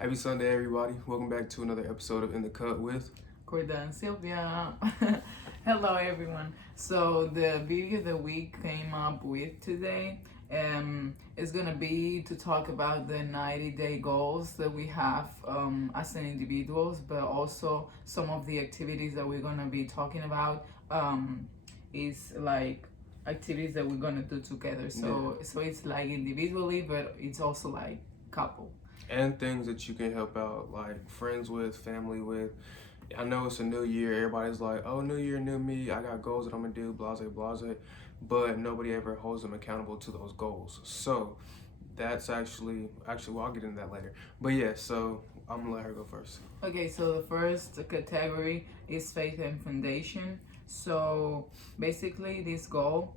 Happy Sunday, everybody. Welcome back to another episode of In the Cut with. Corda and Sylvia. Hello, everyone. So the video that we came up with today is gonna be to talk about the 90-day goals that we have as an individuals, but also some of the activities that we're gonna be talking about is like activities that we're gonna do together. So it's like individually, but it's also like couple. And things that you can help out, like friends with, family with. I know it's a new year. Everybody's like, oh, new year, new me. I got goals that I'm going to do, blase, blase. But nobody ever holds them accountable to those goals. So that's actually, well, I'll get into that later. But yeah, so I'm going to let her go first. Okay, so the first category is faith and foundation. So basically, this goal,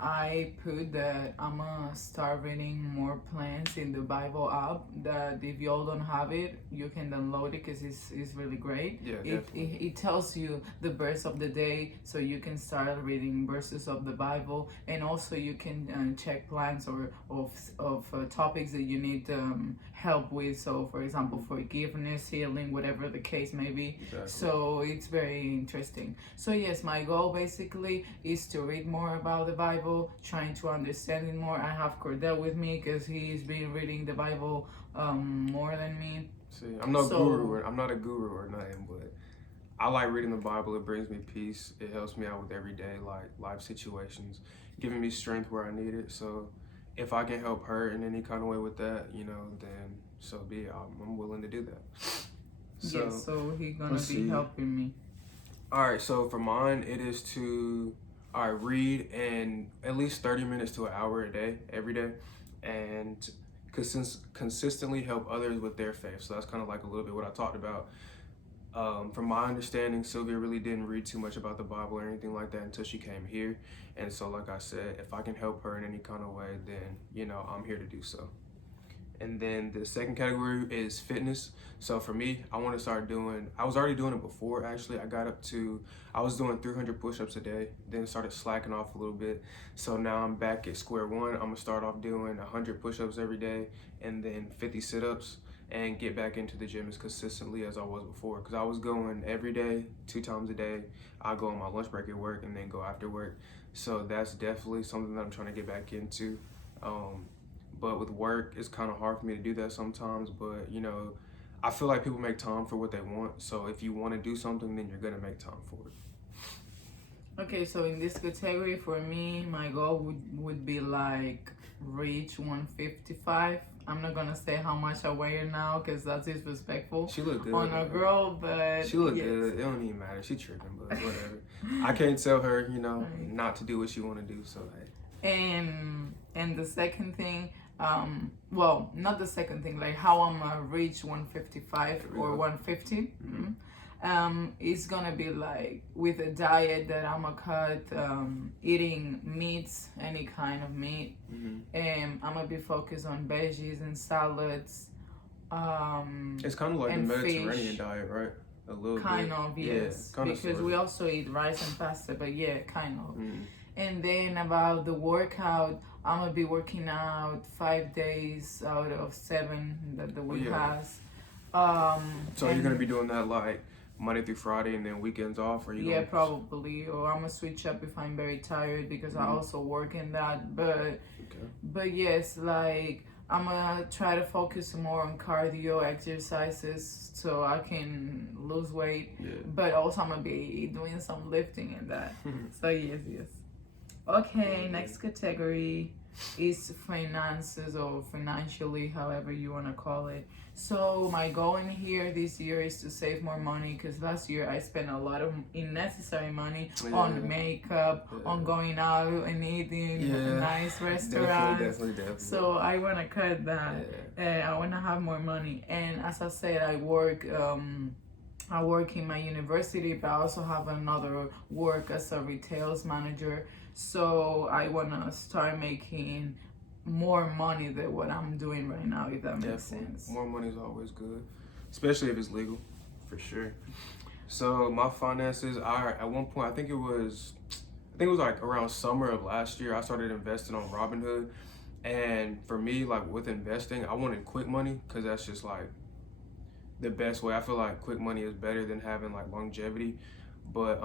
I put that I'm gonna start reading more plans in the Bible app. That if y'all don't have it, you can download it because it's really great. Yeah, It tells you the verse of the day, so you can start reading verses of the Bible, and also you can check plans or of topics that you need help with. So, for example, forgiveness, healing, whatever the case may be. Exactly. So it's very interesting. So yes, my goal basically is to read more about the Bible, trying to understand it more. I have Cordell with me because he's been reading the Bible more than me. See, I'm not a guru or nothing, but I like reading the Bible. It brings me peace. It helps me out with everyday like life situations, giving me strength where I need it. So if I can help her in any kind of way with that, then so be it. I'm willing to do that. So he's gonna be helping me. All right, so for mine, it is to read and at least 30 minutes to an hour a day, every day, and consistently help others with their faith. So that's kind of like a little bit what I talked about. From my understanding, Sylvia really didn't read too much about the Bible or anything like that until she came here. And so, like I said, if I can help her in any kind of way, then, I'm here to do so. And then the second category is fitness. So for me, I want to start I was already doing it before actually. I was doing 300 push-ups a day, then started slacking off a little bit. So now I'm back at square one. I'm gonna start off doing 100 push-ups every day and then 50 sit-ups and get back into the gym as consistently as I was before. Because I was going every day, 2 times a day. I go on my lunch break at work and then go after work. So that's definitely something that I'm trying to get back into. But with work, it's kind of hard for me to do that sometimes. But, I feel like people make time for what they want. So if you want to do something, then you're going to make time for it. Okay, so in this category, for me, my goal would be like reach 155. I'm not gonna say how much I weigh now because that's disrespectful. She look good on a girl, but she look good. It don't even matter. She tripping, but whatever. I can't tell her, not to do what she want to do. So hey. And the second thing, well, not the second thing, like how I'm gonna reach 155 or 150. It's gonna be like with a diet that I'm gonna cut, eating meats, any kind of meat, and I'm gonna be focused on veggies and salads. It's kind of like the Mediterranean fish. Diet, right? A little kind bit. of, yes, Yeah, because we also eat rice and pasta, but yeah, kind of. And then about the workout, I'm gonna be working out 5 days out of 7 that the week has. So you're gonna be doing that like Monday through Friday and then weekends off, or you? Yeah, probably. Or I'm gonna switch up if I'm very tired because I also work in that. But yes, like I'm gonna try to focus more on cardio exercises so I can lose weight. Yeah. But also I'm gonna be doing some lifting in that. So yes. Okay, next category is finances or financially, however you want to call it. So my goal in here this year is to save more money because last year I spent a lot of unnecessary money on makeup, on going out and eating nice restaurants. Definitely. So I want to cut that. I want to have more money. And as I said, I work in my university, but I also have another work as a retails manager. So I want to start making more money than what I'm doing right now, if that makes sense. More money is always good, especially if it's legal, for sure. So my finances, at one point, I think it was like around summer of last year, I started investing on Robinhood. And for me, like with investing, I wanted quick money because that's just like the best way. I feel like quick money is better than having like longevity. But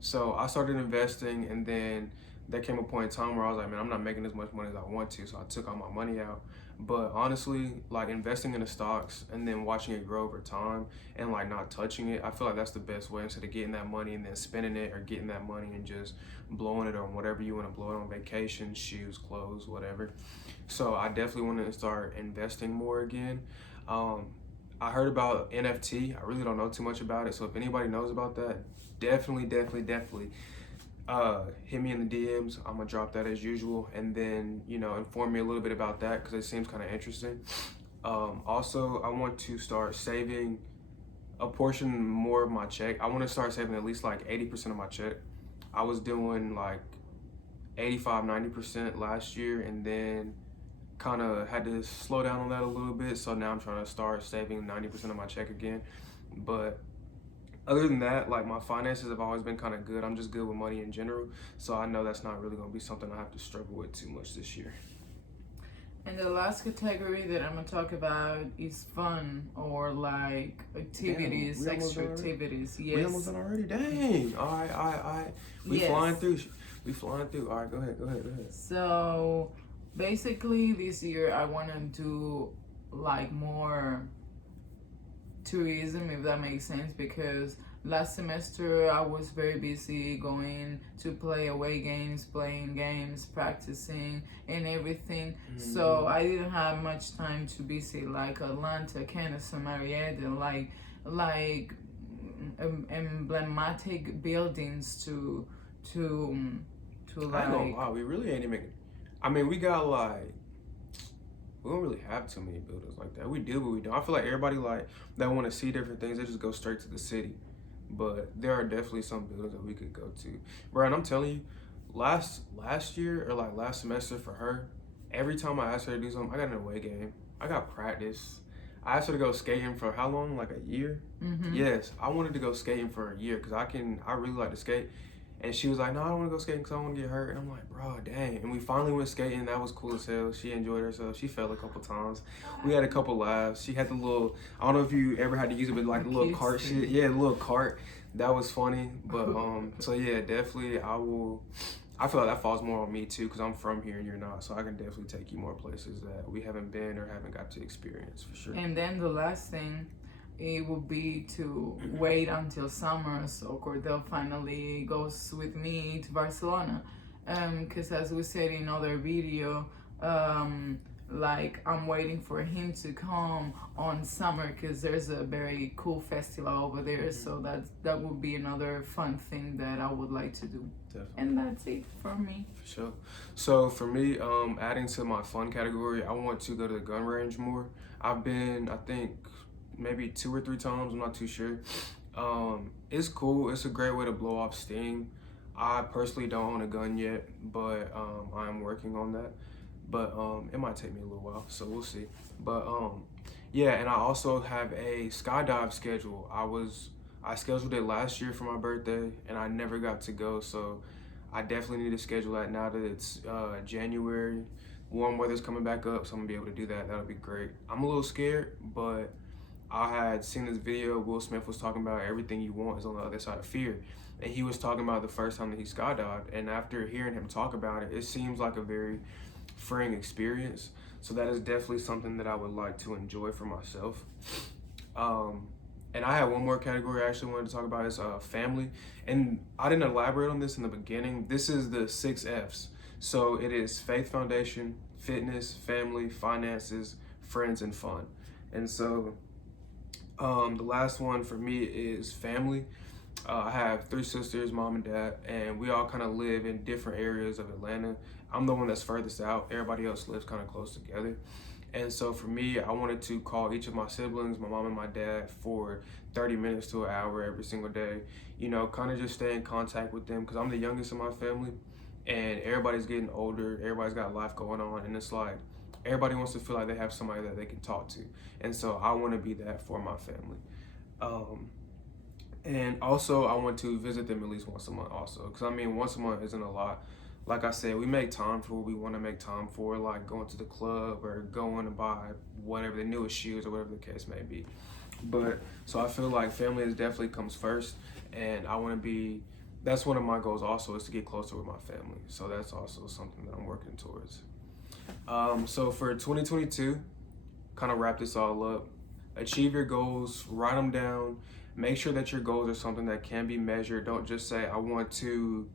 so I started investing, and then there came a point in time where I was like, man, I'm not making as much money as I want to, so I took all my money out. But honestly, like investing in the stocks and then watching it grow over time and like not touching it, I feel like that's the best way instead of getting that money and then spending it, or getting that money and just blowing it on whatever you want to blow it on: vacation, shoes, clothes, whatever. So I definitely want to start investing more again. Um, I heard about NFT. I really don't know too much about it. So if anybody knows about that, definitely hit me in the DMs. I'm gonna drop that as usual, and then inform me a little bit about that because it seems kind of interesting. Also, I want to start saving a portion more of my check. I want to start saving at least like 80% of my check. I was doing like 85-90% last year, and then kind of had to slow down on that a little bit. So now I'm trying to start saving 90% of my check again. But other than that, like, my finances have always been kind of good. I'm just good with money in general. So I know that's not really going to be something I have to struggle with too much this year. And the last category that I'm gonna talk about is fun, or like activities, Damn, extra activities. We Yes. almost done already. Dang. All right. We Yes. flying through. We flying through. All right, go ahead. So basically, this year I want to do like more tourism, if that makes sense, because last semester I was very busy going to play away games, playing games, practicing, and everything. So I didn't have much time to visit like Atlanta, Kansas, Marietta, like emblematic buildings to I ain't gonna like. lie, we really ain't even. I mean, we got like. We don't really have too many buildings like that. We do, but we don't. I feel like everybody like that want to see different things, they just go straight to the city. But there are definitely some buildings that we could go to. Brian, I'm telling you, last year or like last semester for her, every time I asked her to do something, I got an away game. I got practice. I asked her to go skating for how long? Like a year? Mm-hmm. Yes, I wanted to go skating for a year because I really like to skate. And she was like, no, I don't want to go skating because I don't want to get hurt. And I'm like, bro, dang. And we finally went skating. That was cool as hell. She enjoyed herself. She fell a couple times. We had a couple laughs. She had the little, I don't know if you ever had to use it, but like the little cart shit. Yeah, the little cart. That was funny. But, so yeah, definitely I feel like that falls more on me too because I'm from here and you're not. So I can definitely take you more places that we haven't been or haven't got to experience for sure. And then the last thing, it would be to wait until summer so Cordell finally goes with me to Barcelona. Because as we said in other video, like I'm waiting for him to come on summer because there's a very cool festival over there. So that would be another fun thing that I would like to do. Definitely. And that's it for me. For sure. So for me, adding to my fun category, I want to go to the gun range more. I've been, I think, maybe 2 or 3 times. I'm not too sure. It's cool. It's a great way to blow off steam. I personally don't own a gun yet, but I'm working on that. But it might take me a little while, so we'll see. But yeah, and I also have a skydive schedule. I scheduled it last year for my birthday, and I never got to go. So I definitely need to schedule that now that it's January. Warm weather's coming back up, so I'm gonna be able to do that. That'll be great. I'm a little scared, but I had seen this video. Will Smith was talking about everything you want is on the other side of fear. And he was talking about the first time that he skydived. And after hearing him talk about it, it seems like a very freeing experience. So that is definitely something that I would like to enjoy for myself. And I have one more category I actually wanted to talk about is family. And I didn't elaborate on this in the beginning. This is the 6 F's. So it is faith foundation, fitness, family, finances, friends, and fun. And so the last one for me is family. I have 3 sisters, mom and dad, and we all kind of live in different areas of Atlanta. I'm the one that's furthest out. Everybody else lives kind of close together. And so for me, I wanted to call each of my siblings, my mom and my dad, for 30 minutes to an hour every single day. Kind of just stay in contact with them because I'm the youngest in my family, and everybody's getting older. Everybody's got life going on, and it's like everybody wants to feel like they have somebody that they can talk to. And so I want to be that for my family. And also I want to visit them at least once a month also. Because I mean, once a month isn't a lot. like I said, we make time for what we want to make time for, like going to the club or going to buy whatever the newest shoes or whatever the case may be. But so I feel like family is definitely comes first, and I want to be. That's one of my goals also, is to get closer with my family. So that's also something that I'm working towards. So for 2022, kind of wrap this all up. Achieve your goals, write them down. Make sure that your goals are something that can be measured. Don't just say, I want to,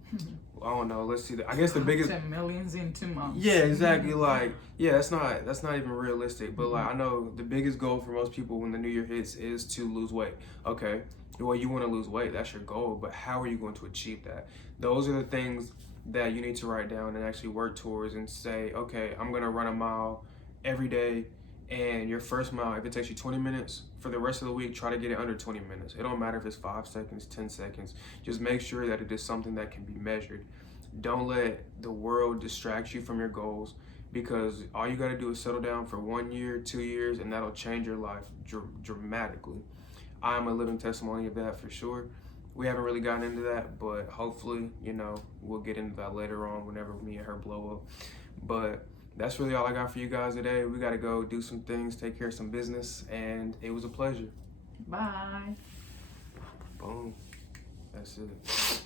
I don't know, let's see. I guess the biggest. 10 millions in 2 months. Yeah, exactly. Like, yeah, that's not even realistic. But like, I know the biggest goal for most people when the new year hits is to lose weight. Okay, well, you want to lose weight, that's your goal. But how are you going to achieve that? Those are the things that you need to write down and actually work towards and say, okay, I'm gonna run a mile every day. And your first mile, if it takes you 20 minutes, for the rest of the week, try to get it under 20 minutes. It don't matter if it's 5 seconds, 10 seconds. Just make sure that it is something that can be measured. Don't let the world distract you from your goals, because all you got to do is settle down for 1 year, 2 years, and that'll change your life dramatically. I'm a living testimony of that for sure. We haven't really gotten into that, but hopefully, we'll get into that later on whenever me and her blow up. But that's really all I got for you guys today. We got to go do some things, take care of some business, and it was a pleasure. Bye. Boom. That's it.